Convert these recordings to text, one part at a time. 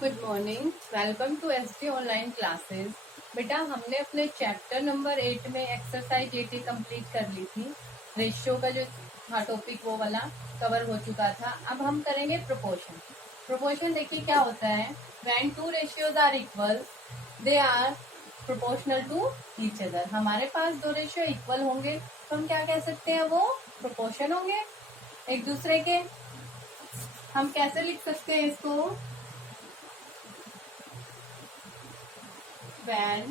Good morning, welcome to ST online classes. बेटा हमने अपने चैप्टर नंबर 8 में एक्सरसाइज 8 कंप्लीट कर ली थी। रेशियो का जो था टॉपिक वो वाला कवर हो चुका था। अब हम करेंगे प्रोपोर्शन। प्रोपोर्शन देखिए क्या होता है। When two ratios are equal they are proportional to each other. हमारे पास दो रेशियो इक्वल होंगे तो हम क्या कह सकते हैं, वो प्रोपोर्शन होंगे एक दूसरे के। हम कैसे लिख सकते हैं इसको, when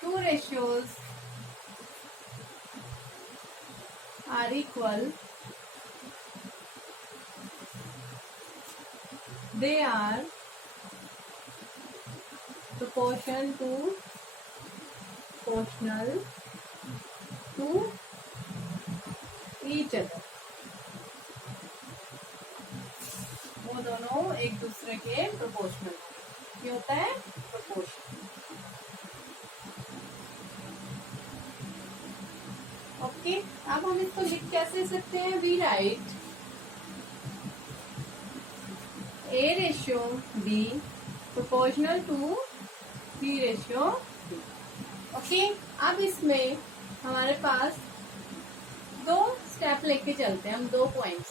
two ratios are equal, they are proportional to each other। वो दोनों एक दूसरे के प्रोपोर्शनल। ये होता है प्रोपोर्शन। ओके, अब हम इसको लिख कैसे सकते हैं। We write A ratio B proportional to C ratio B। Okay, अब इसमें हमारे पास दो स्टेप लेके चलते हैं हम, दो points.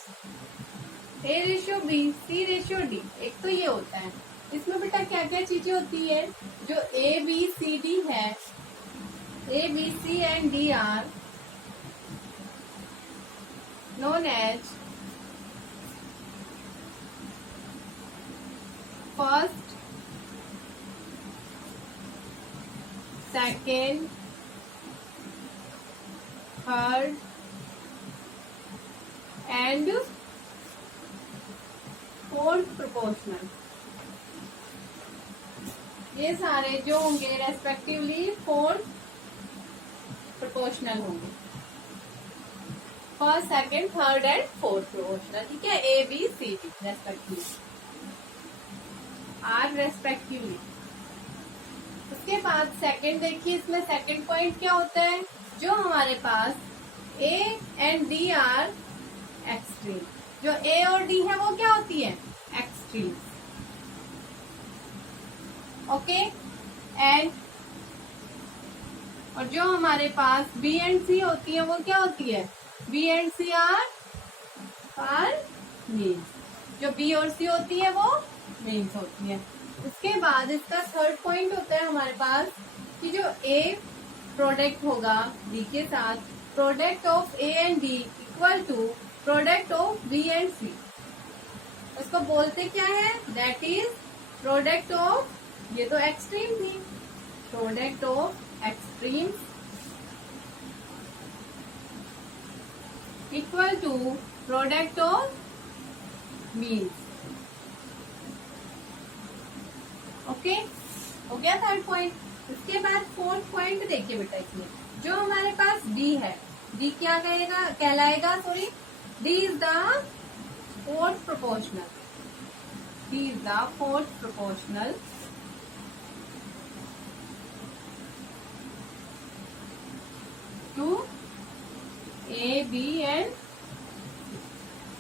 A ratio B C ratio D। एक तो ये होता है, इसमें बेटा क्या क्या चीजें होती है। जो A B C D है, A B C and D are known as first, second, third and fourth proportional. ये सारे जो होंगे रेस्पेक्टिवली फोर्थ प्रोपोर्शनल होंगे। First, second, third and fourth proportional. ठीक है, A B C D respectively are respectively. उसके बाद सेकंड देखिए, इसमें सेकंड पॉइंट क्या होता है। जो हमारे पास A and D are extreme. जो A और D है वो क्या होती है, एक्सट्रीम। ओके, एंड और जो हमारे पास B एंड C होती है वो क्या होती है, B and C are means. जो B और C होती है वो मीन्स होती है। उसके बाद इसका थर्ड पॉइंट होता है हमारे पास कि जो A प्रोडक्ट होगा B के साथ, product of A and D equal to product of B and C। उसको बोलते क्या है, दैट इज प्रोडक्ट ऑफ, ये तो एक्सट्रीम थी, product of extreme equal to product of means. Okay, हो गया थर्ड पॉइंट। उसके बाद फोर्थ पॉइंट देखिए बेटा, इसमें जो हमारे पास D है, D क्या कहलाएगा, D is the fourth proportional। D is the fourth proportional to A, B and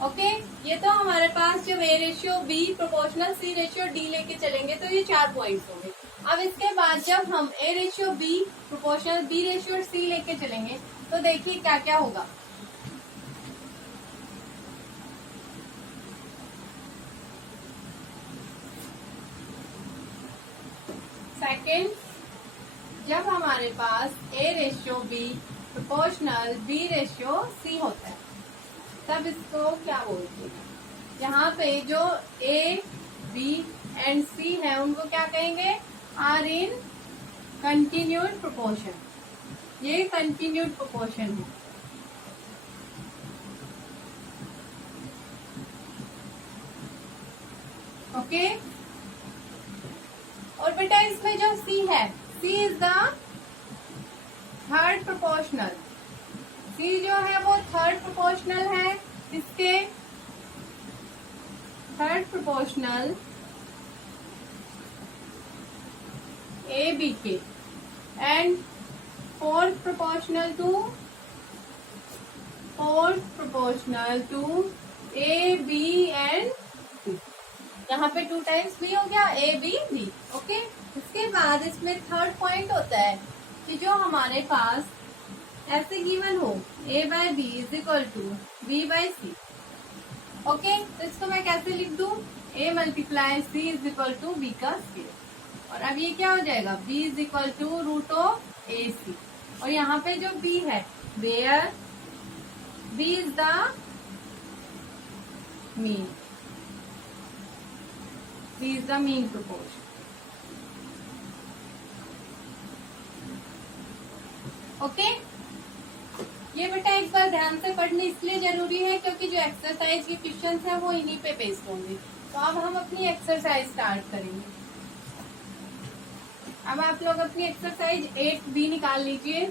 okay. ये तो हमारे पास जब A ratio B proportional C ratio D लेके चलेंगे तो ये 4 पॉइंट्स होंगे। अब इसके बाद जब हम A ratio B proportional B ratio C लेके चलेंगे तो देखिए क्या क्या होगा। सेकेंड, जब हमारे पास A ratio B proportional B ratio C होता है तब इसको क्या बोलते हैं। यहाँ पे जो A, B एंड C है उनको क्या कहेंगे, आर इन कंटिन्यूड प्रोपोर्शन। ये कंटिन्यूड प्रोपोर्शन है। ओके, और बेटा इसमें जो C है, C is the third proportional. C जो है वो थर्ड प्रोपोर्शनल है, इसके थर्ड प्रोपोर्शनल A B के, and fourth proportional to A B and C। यहाँ पे 2 टाइम्स बी हो गया, ए बी बी। ओके, इसके बाद इसमें थर्ड पॉइंट होता है कि जो हमारे पास ऐसे गिवन हो a by b is equal to b by c. Okay, तो इसको मैं कैसे लिख दूं, a multiply c is equal to b का स्क्वायर। और अब ये क्या हो जाएगा, b is equal to root of a c. और यहाँ पे जो b है, where b is the mean, b is the mean proportion. Okay, ये बेटा एक बार ध्यान से पढ़नी इसलिए जरूरी है क्योंकि जो एक्सरसाइज के क्वेश्चंस है वो इन्हीं पे बेस्ड होंगे। तो अब हम अपनी एक्सरसाइज स्टार्ट करेंगे। अब आप लोग अपनी एक्सरसाइज 8B निकाल लीजिए।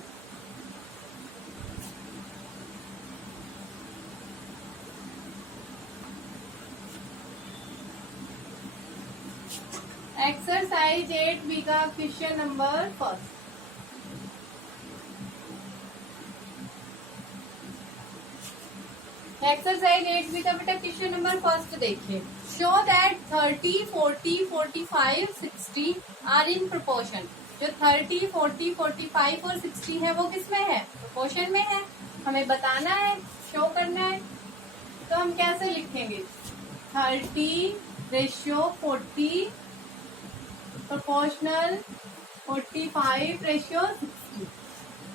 एक्सरसाइज 8B का question number first. Exercise 8B का बेटा क्वेश्चन नंबर फर्स्ट देखिए। Show that 30, 40, 45, 60 are in proportion. जो 30, 40, 45 और 60 है वो किसमें है, प्रोपोर्शन में है। हमें बताना है, शो करना है। तो हम कैसे लिखेंगे, 30 रेशियो 40 प्रोपोर्शनल 45 रेशियो 60।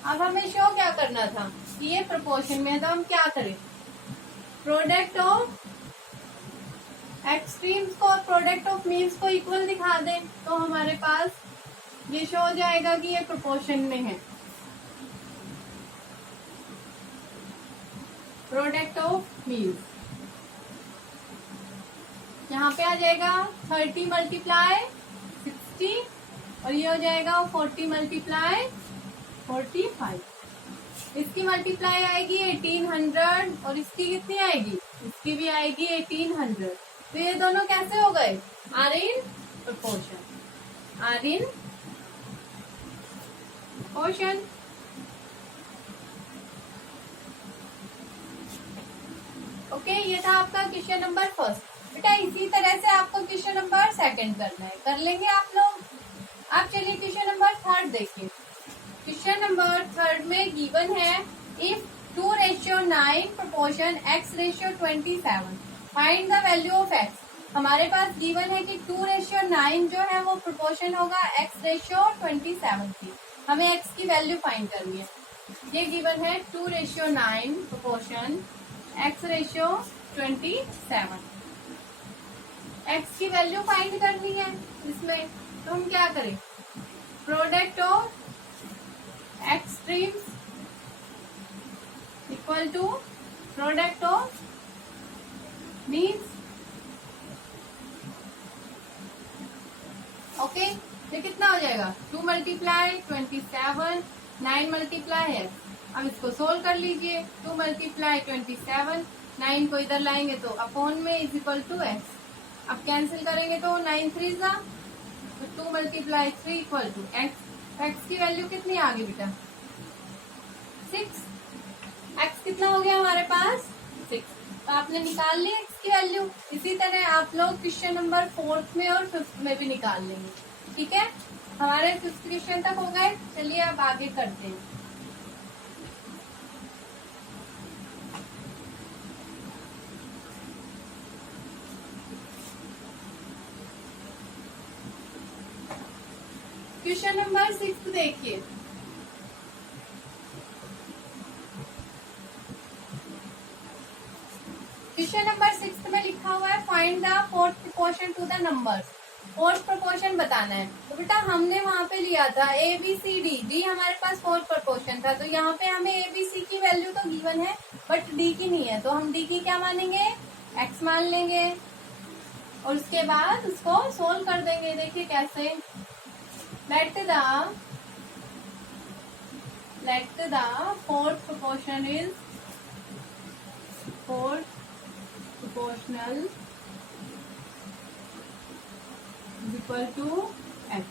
अब हमें शो क्या करना था कि ये प्रोपोर्शन में है, तो हम क्या करें, प्रोडक्ट ऑफ एक्सट्रीम्स को और प्रोडक्ट ऑफ मीन्स को इक्वल दिखा दें तो हमारे पास ये शो हो जाएगा कि ये प्रोपोर्शन में है। प्रोडक्ट ऑफ मीन्स यहाँ पे आ जाएगा 30 मल्टीप्लाई 60 और ये हो जाएगा 40 मल्टीप्लाई 45। इसकी मल्टीप्लाई आएगी 1800 और इसकी कितनी आएगी, इसकी भी आएगी 1800। तो ये दोनों कैसे हो गए, are in proportion, are in proportion. Okay, ये था आपका क्वेश्चन नंबर फर्स्ट। बेटा इसी तरह से आपको क्वेश्चन नंबर सेकंड करना है, कर लेंगे आप लोग। अब चलिए क्वेश्चन नंबर थर्ड देखिए। क्वेश्चन नंबर थर्ड में गिवन है if 2:9 proportion x ratio 27 find the value of x। हमारे पास गिवन है कि 2:9 जो है वो प्रोपोर्शन होगा x रेशियो 27 की। हमें x की वैल्यू फाइंड करनी है। ये गिवन है 2:9 प्रोपोर्शन x रेशियो 27। x की वैल्यू फाइंड करनी है इसमें, तो हम क्या करें, product of extremes equal to product of means. Okay, ये कितना हो जाएगा, 2 मल्टीप्लाई 27, 9 मल्टीप्लाई है। अब इसको सोल्व कर लीजिए। 2 मल्टीप्लाई 27, 9 को इधर लाएंगे तो अपॉन में इज इक्वल टू एक्स। अब कैंसिल करेंगे तो 9 3 जा, तो 2 multiply 3 equal to x. X की वैल्यू कितनी आ गई बेटा, 6। एक्स कितना हो गया हमारे पास, 6। तो आपने निकाल ली एक्स की वैल्यू। इसी तरह आप लोग क्वेश्चन नंबर 4th में और 5th में भी निकाल लेंगे। ठीक है, हमारे 5th क्वेश्चन तक हो गए। चलिए अब आगे करते हैं। क्वेश्चन नंबर 6 देखिए। क्वेश्चन नंबर 6 में लिखा हुआ है find the fourth proportion to the numbers. Fourth proportion बताना है। तो बेटा हमने वहां पे लिया था A B C D, D हमारे पास फोर्थ प्रोपोर्शन था। तो यहाँ पे हमें ए बी सी की वैल्यू तो गिवन है बट डी की नहीं है, तो हम डी की क्या मानेंगे, एक्स मान लेंगे और उसके बाद उसको सोल्व कर देंगे। देखिए कैसे, let the fourth proportion is fourth proportional is equal to x।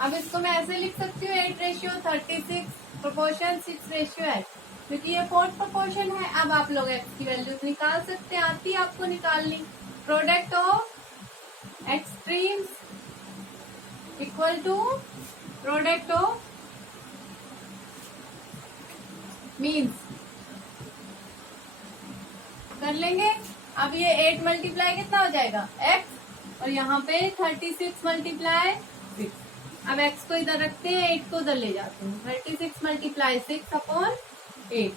अब इसको मैं ऐसे लिख सकती हूँ 8:36 प्रोपोर्शन 6:x, क्योंकि ये फोर्थ प्रोपोर्शन है। अब आप लोग x की वैल्यू निकाल सकते हैं, आती है आपको निकालनी। Product of extremes equal to product of means. कर लेंगे। अब ये 8 मल्टीप्लाई कितना हो जाएगा x, और यहाँ पे 36 मल्टीप्लाई 6। अब x को इधर रखते हैं, 8 को उधर ले जाते हैं। 36 मल्टीप्लाई 6 अपॉन 8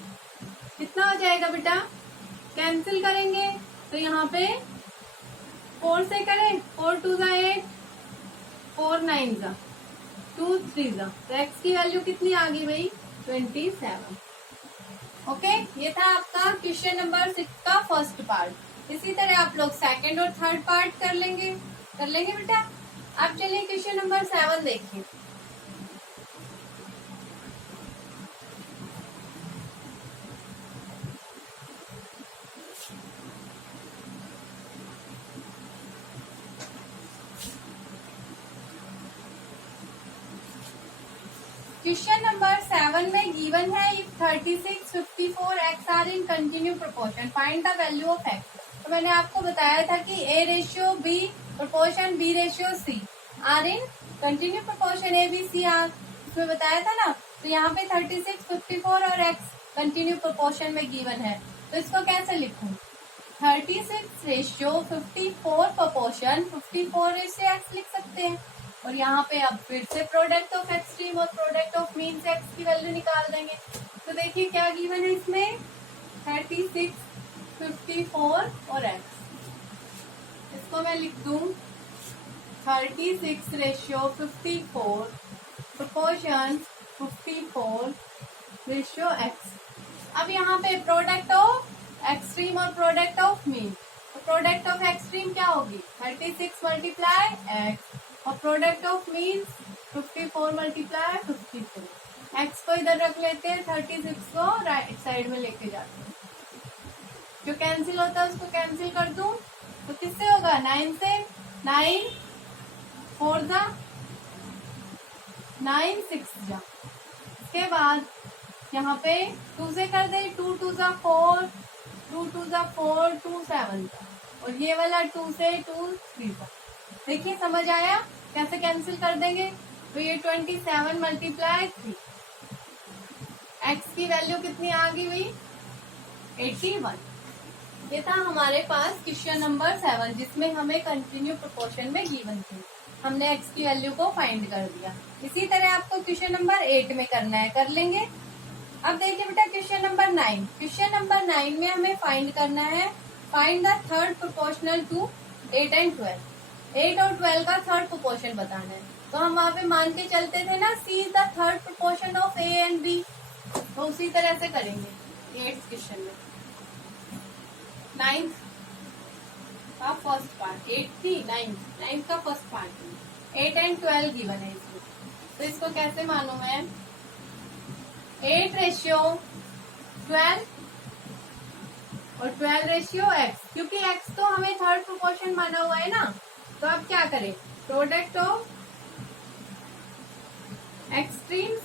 कितना हो जाएगा बेटा? कैंसिल करेंगे तो यहाँ पे 4 से करें, 4 2 जा 8, 4 9 जा 2 3 जा, तो x की वैल्यू कितनी आ गई भाई? 27। ओके, ये था आपका क्वेश्चन नंबर 6 का फर्स्ट पार्ट। इसी तरह आप लोग सेकंड और थर्ड पार्ट कर लेंगे बेटा। अब चलिए क्वेश्चन नंबर 7 देखिए। क्वेश्चन नंबर 7 में गिवन है if 36 54 x are in continue proportion find the value of x। तो मैंने आपको बताया था कि a ratio b proportion b ratio c are in continue proportion a b c are, इसमें बताया था ना। तो यहाँ पे 36 54 और x कंटिन्यू प्रोपोर्शन में गिवन है, तो इसको कैसे लिखूं? 36 रेशियो 54 प्रोपोर्शन 54 रेशियो x लिख सकते हैं। और यहाँ पे अब फिर से प्रोडक्ट ऑफ एक्सट्रीम और प्रोडक्ट ऑफ मीन से x की वैल्यू निकाल देंगे। तो देखिए क्या गिवन है इसमें? 36 54 और x। इसको मैं लिख दूं 36 रेशियो 54 प्रोपोर्शन 54 रेशियो x। अब यहाँ पे प्रोडक्ट ऑफ एक्सट्रीम और प्रोडक्ट ऑफ मीन, तो प्रोडक्ट ऑफ एक्सट्रीम क्या होगी? 36 मल्टीप्लाई x, और product of means 54 multiply 54। x को इधर रख लेते हैं, 36 को राइट साइड में लेके जाते हैं। जो कैंसिल होता है उसको कैंसिल कर दूं तो किससे होगा? 9 से, 9 4 जा 9 6 जा। इसके बाद यहाँ पे 2 से कर दे, 2 2 जा 4, 2 2 जा 4, 2 7 जा, और ये वाला 2 से 2 3 जा। देखिए समझ आया कैसे कैंसिल कर देंगे? तो ये 27 मल्टीप्लाई 3, x की वैल्यू कितनी आ गई भाई? 81। ये था हमारे पास क्वेश्चन नंबर 7 जिसमें हमें कंटिन्यू प्रोपोर्शन में गिवन थी। हमने x की वैल्यू को फाइंड कर दिया। इसी तरह आपको क्वेश्चन नंबर 8 में करना है, कर लेंगे। अब देखिए बेटा क्वेश्चन नंबर 9। क्वेश्चन नंबर 9 में हमें फाइंड करना है, find the third proportional to 8 and 12। 8 और 12 का थर्ड प्रोपोर्शन बताना है। तो हम वहाँ पे मान के चलते थे ना, C is the third proportion of A and B, तो उसी तरह से करेंगे 8th क्वेश्चन में। 9th का फर्स्ट पार्ट, 8th थी 9th का फर्स्ट पार्ट 8 एंड 12 गिवन है इसमें। तो इसको कैसे मालूम है? 8 रेशियो 12 और 12 रेशियो x, क्योंकि x तो हमें थर्ड प्रोपोर्शन माना हुआ है ना। तो अब क्या करें? Product of extremes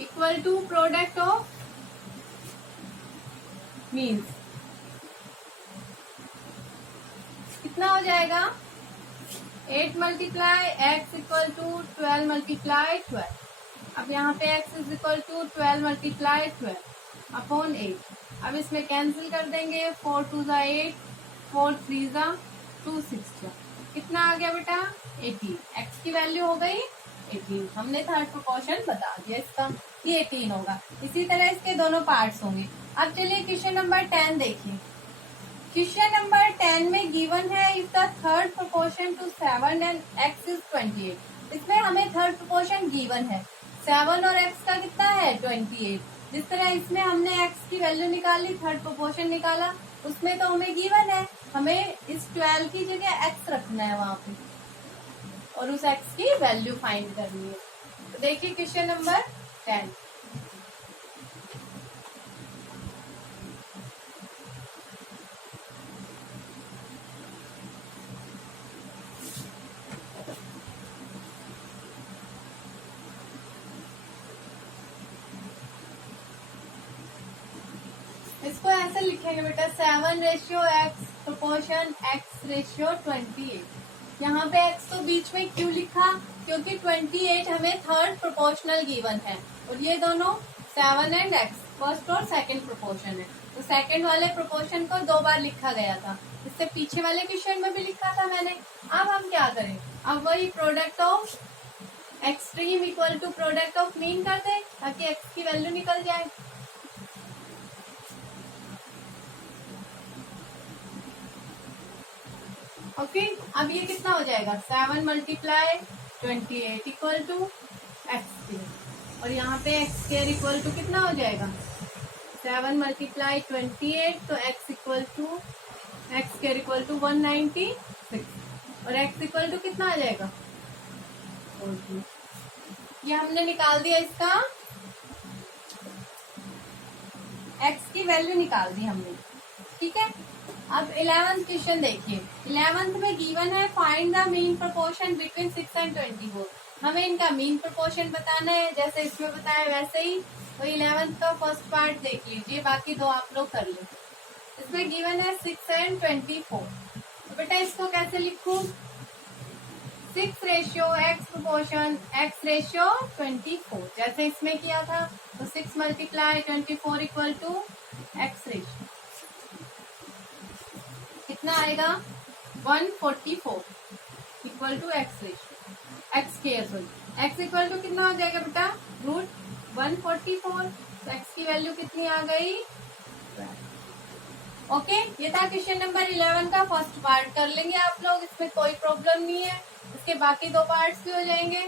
equal to product of means. कितना हो जाएगा? 8 multiply x equal to 12 multiply 12। अब यहाँ पे x is equal to 12 multiply 12 upon 8। अब इसमें कैंसिल कर देंगे, 4 2 जा 8, 4 3 जा 2 6 जा। कितना आ गया बेटा? 18। x की वैल्यू हो गई 18। हमने थर्ड प्रोपोर्शन बता दिया इसका, ये 18 होगा। इसी तरह इसके दोनों पार्ट्स होंगे। अब चलिए क्वेश्चन नंबर 10 देखिए। क्वेश्चन नंबर 10 में गिवन है if the third proportion to 7 and x is 28। इसमें हमें थर्ड प्रोपोर्शन गिवन है, 7 और x का कितना है? 28। जिस तरह इसमें हमने x की वैल्यू निकाली, थर्ड प्रोपोर्शन निकाला, उसमें तो हमें गिवन है, हमें इस 12 की जगह x रखना है वहां पे और उस x की वैल्यू फाइंड करनी है। तो देखिए क्वेश्चन नंबर 10। इसको ऐसे लिखेंगे बेटा, 7 ratio x proportion x ratio 28। यहाँ पे x तो बीच में क्यों लिखा, क्योंकि 28 हमें थर्ड प्रोपोर्शनल गिवन है और ये दोनों 7 एंड x फर्स्ट और सेकंड प्रोपोर्शन है, तो सेकंड वाले प्रोपोर्शन को 2 बार लिखा गया था। इससे पीछे वाले क्वेश्चन में भी लिखा था मैंने। अब हम क्या करें, अब वही product of extreme equal to product of mean कर दें ताकि x की वैल्यू निकल जाए। ओके अब ये कितना हो जाएगा, 7 मल्टीप्लाई 28 इक्वल टू x, और यहाँ पे x स्क्वायर इक्वल टू कितना हो जाएगा, 7 मल्टीप्लाई 28, तो x equal to x square equal to 196 और x इक्वल टू कितना आ जाएगा 40। ये हमने निकाल दिया, इसका x की वैल्यू निकाल दी हमने। ठीक है, अब 11th क्वेश्चन देखिए। 11th में गिवन है find the mean proportion between 6 and 24। हमें इनका मीन प्रोपोर्शन बताना है, जैसे इसमें बताया वैसे ही। तो 11th का फर्स्ट पार्ट देख लीजिए, बाकी 2 आप लोग कर लीजिए। इसमें गिवन है 6 एंड 24। तो बेटा इसको कैसे लिखूं, 6 ratio x proportion x ratio 24, जैसे इसमें किया था। तो 6 multiply 24 equal to x ratio कितना आएगा 144 equal to x ratio x square, sorry x equal to कितना हो जाएगा बेटा रूट 144। तो x की वैल्यू कितनी आ गई। ओके ये था क्वेश्चन नंबर 11 का फर्स्ट पार्ट। कर लेंगे आप लोग, इसमें कोई प्रॉब्लम नहीं है। इसके बाकी 2 पार्ट्स भी हो जाएंगे।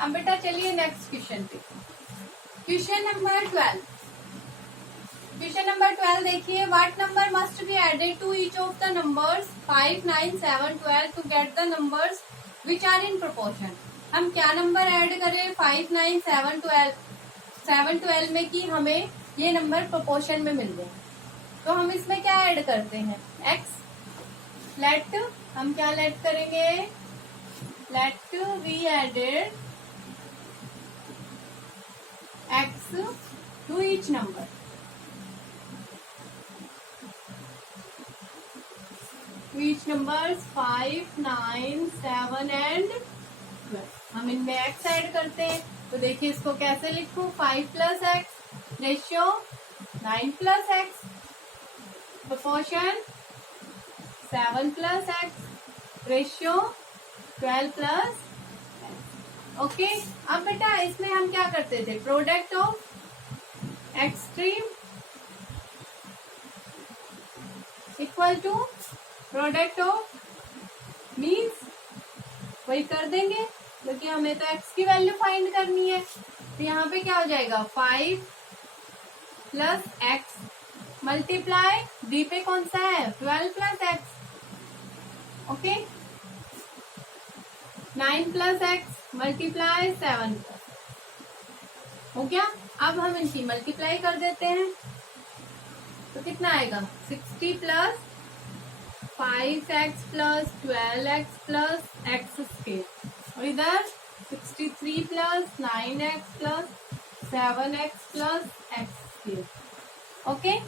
अब बेटा चलिए नेक्स्ट क्वेश्चन पे। Question number 12। क्वेश्चन नंबर 12 देखिए, what number must be added to each of the numbers 5, 9, 7, 12 to get the numbers which are in proportion. हम क्या नंबर ऐड करें 5, 9, 7, 12 7, 12 में कि हमें ये नंबर प्रोपोर्शन में मिल गए। तो हम इसमें क्या ऐड करते हैं x। लेट हम क्या लेट करेंगे, let we added x to each number. Each numbers 5, 9, 7 and 12। हम इनमें x ऐड करते हैं। तो देखिए इसको कैसे लिखूं, 5 plus x ratio 9 plus x proportion 7 plus x ratio 12 plus. Okay अब बेटा इसमें हम क्या करते थे, product of extreme equal to product of means, वही कर देंगे क्योंकि हमें तो x की वैल्यू फाइंड करनी है। तो यहाँ पे क्या हो जाएगा 5 प्लस एक्स मल्टीप्लाई डी पे कौन सा है 12 plus x. Okay 9 plus x multiply 7 plus, हो गया। अब हम इनकी मल्टीप्लाई कर देते हैं तो कितना आएगा 60 plus 5x plus 12x plus x square, और इधर 63 plus 9x plus 7x plus x square. Okay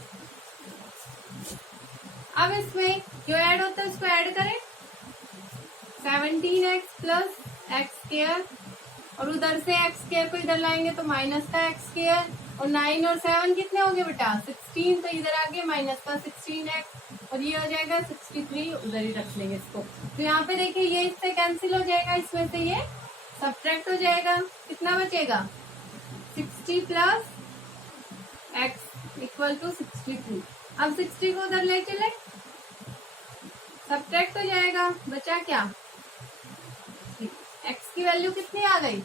अब इसमें जो ऐड होता है उसको ऐड करें, 17x प्लस एक्स स्क्वायर, और उधर से एक्स स्क्वायर को इधर लाएंगे तो माइनस का एक्स स्क्वायर, और 9 और 7 कितने हो गए बेटा 16, तो इधर आगे माइनस का 16x, और ये हो जाएगा 63, उधर ही रख लेंगे इसको। तो यहाँ पे देखिए ये इससे कैंसिल हो जाएगा, इसमें से ये सब्ट्रैक्ट हो जाएगा, कितना बचेगा 60 प्लस एक्स इक्वल टू 63। अब 60 को उधर ले चले, सब्ट्रैक्ट हो जाएगा, बचा क्या x की वैल्यू कितनी आ गई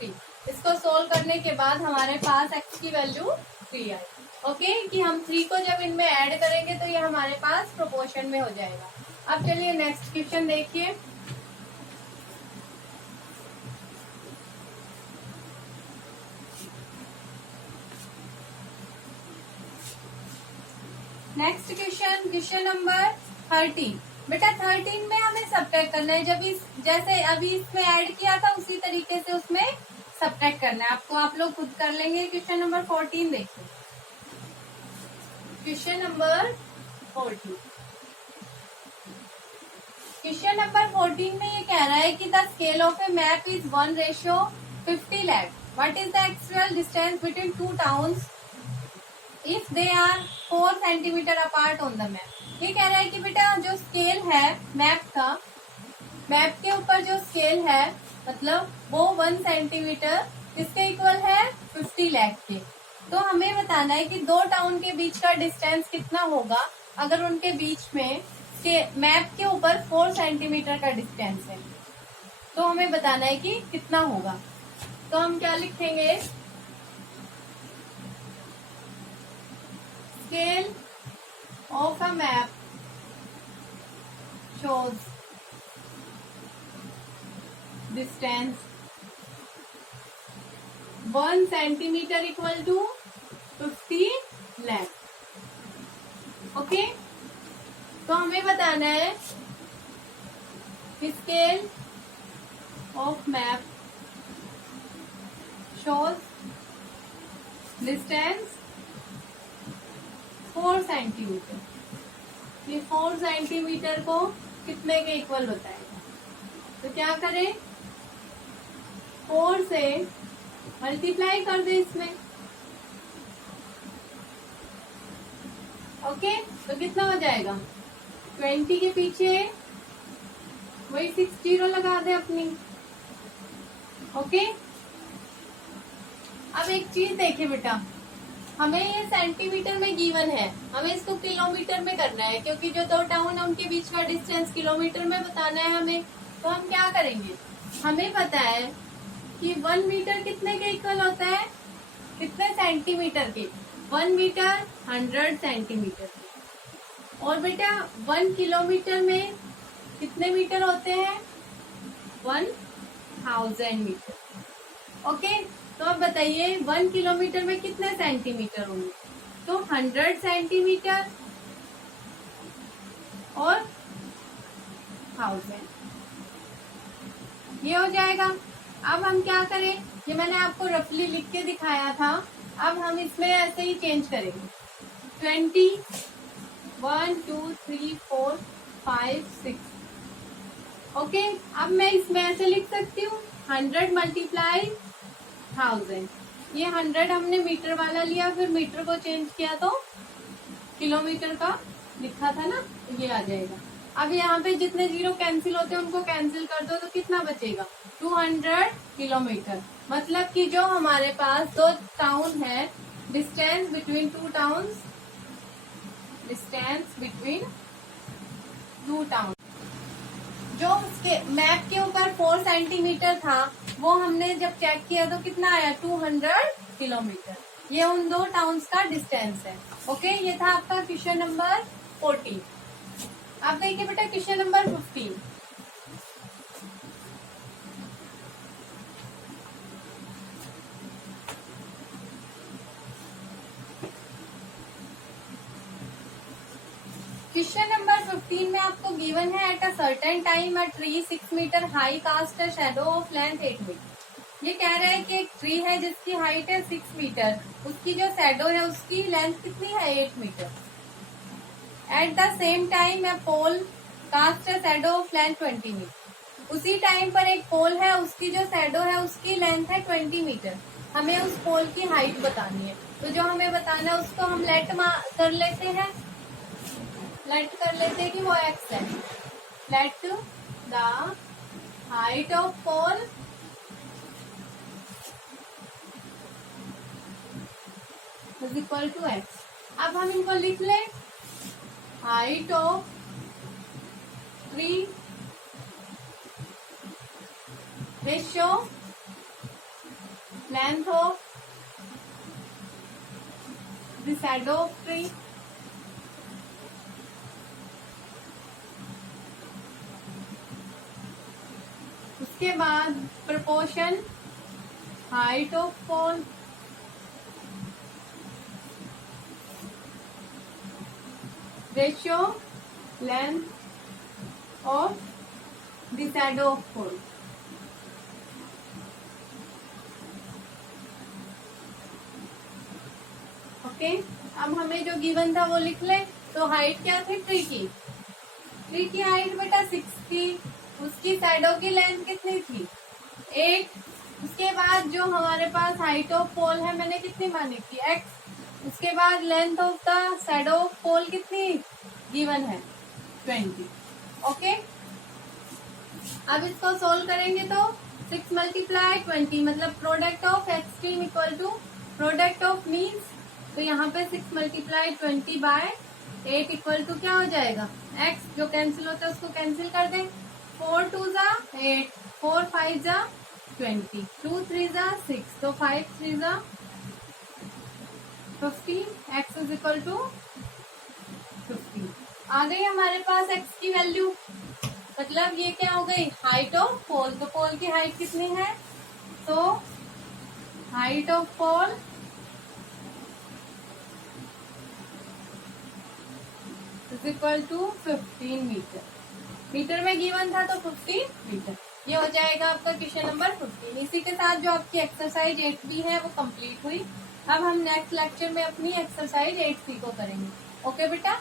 3। इसको सोल्व करने के बाद हमारे पास x की वैल्यू 3 आई। ओके कि हम 3 को जब इनमें ऐड करेंगे तो ये हमारे पास प्रोपोर्शन में हो जाएगा। अब चलिए नेक्स्ट क्वेश्चन देखिए। Next question, question number 13। बेटा 13 में हमें सब्ट्रैक्ट करना है, जब इस जैसे अभी इसमें ऐड किया था उसी तरीके से उसमें सब्ट्रैक्ट करना है आपको, आप लोग खुद कर लेंगे। क्वेश्चन नंबर 14 देखिए, क्वेश्चन नंबर 14। क्वेश्चन नंबर 14 में ये कह रहा है कि the scale of a map is 1:50 lakh। What is the actual distance between two towns if they are 4 centimetre apart on the map. ये कह रहा है कि बेटा जो स्केल है मैप का, मैप के ऊपर जो स्केल है मतलब वो 1 सेंटीमीटर किसके इक्वल है, 50 लाख के। तो हमें बताना है कि दो टाउन के बीच का डिस्टेंस कितना होगा अगर उनके बीच में मैप के ऊपर 4 सेंटीमीटर का डिस्टेंस है। तो हमें बताना है कि कितना होगा। तो हम क्या लिखेंगे, scale of a map shows distance 1 centimetre equal to 50 lakh. Okay, तो हमें बताना है scale of map shows distance 4 centimetre. ये 4 सेंटीमीटर को कितने के इक्वल बताएगा। तो क्या करें, 4 से मल्टीप्लाई कर दे इसमें। ओके, तो कितना हो जाएगा, 20 के पीछे वही 6 जीरो लगा दे अपनी। ओके, अब एक चीज देखिए बेटा, हमें ये सेंटीमीटर में गिवन है, हमें इसको किलोमीटर में करना है क्योंकि जो दो टाउन है उनके बीच का डिस्टेंस किलोमीटर में बताना है हमें। तो हम क्या करेंगे, हमें पता है कि 1 मीटर कितने के इक्वल होता है, कितने सेंटीमीटर के, 1 मीटर 100 सेंटीमीटर के। और बेटा 1 किलोमीटर में कितने मीटर होते हैं, 1000 मीटर। ओके, तो अब बताइए 1 किलोमीटर में कितने सेंटीमीटर होंगे। तो 100 सेंटीमीटर और 1000 ये हो जाएगा। अब हम क्या करें, ये मैंने आपको रफली लिख के दिखाया था, अब हम इसमें ऐसे ही चेंज करेंगे। 20 1 2 3 4 5 6। ओके, अब मैं इसमें ऐसे लिख सकती हूँ 100 मल्टीप्लाई 1000। ये 100 हमने मीटर वाला लिया, फिर मीटर को चेंज किया तो किलोमीटर का लिखा था ना, ये आ जाएगा। अब यहाँ पे जितने जीरो कैंसिल होते हैं उनको कैंसिल कर दो तो कितना बचेगा, 200 किलोमीटर। मतलब कि जो हमारे पास दो टाउन है, distance between two towns, distance between to town जो उसके मैप के ऊपर 4 सेंटीमीटर था वो हमने जब चेक किया तो कितना आया, 200 किलोमीटर। ये उन दो टाउन्स का डिस्टेंस है। ओके, ये था आपका क्वेश्चन नंबर 14। आप देखिए बेटा क्वेश्चन नंबर 15। क्वेश्चन नंबर 15 में आपको गिवन है at a certain time a tree 6 metre high cast a shadow of length 8 metre. ये कह रहा है कि एक ट्री है जिसकी हाइट है 6 मीटर, उसकी जो शैडो है उसकी लेंथ कितनी है, 8 metre. At the same time a pole cast a shadow of length 20 metre. उसी टाइम पर एक पोल है, उसकी जो शैडो है उसकी लेंथ है 20 मीटर। हमें उस पोल की हाइट बतानी है। तो जो हमें बताना है उसको हम लेट कर लेते हैं, लेट कर लेते हैं कि वो x है। Let the height of pole is equal to x। अब हम इनको लिख लें, height of tree ratio length of the shadow of tree उसके बाद proportion height of pole ratio length of the shadow of pole. Okay, अब हमें जो गिवन था वो लिख ले। तो हाइट क्या थी ट्री की? ट्री की हाइट बेटा 6 थी। उसकी साइडों की लेंथ कितनी थी? 8। उसके बाद जो हमारे पास हाइट ऑफ पोल है मैंने कितनी मानी थी? x। उसके बाद length of the shadow of pole कितनी गिवन है? 20। ओके, अब इसको सोल्व करेंगे तो 6 मल्टीप्लाई 20 मतलब product of extreme equal to product of means. तो यहाँ पे 6 मल्टीप्लाई 20 बाय 8 इक्वल टू क्या हो जाएगा? x। जो कैंसिल होता है उसको कैंसिल कर दें। 4 2 जा 8, 4 5 जा 20, 2 3 जा 6, तो 5 3 जा 15। x is equal to 15। आ गई हमारे पास x की वैल्यू। मतलब ये क्या हो गई? Height of pole. तो पोल की हाइट कितनी है? तो height of pole is equal to 15 metre. Metre में गिवन था तो 15 मीटर। ये हो जाएगा आपका क्वेश्चन नंबर 15। इसी के साथ जो आपकी एक्सरसाइज 8B है वो कंप्लीट हुई। अब हम नेक्स्ट लेक्चर में अपनी एक्सरसाइज 8C को करेंगे। ओके बेटा।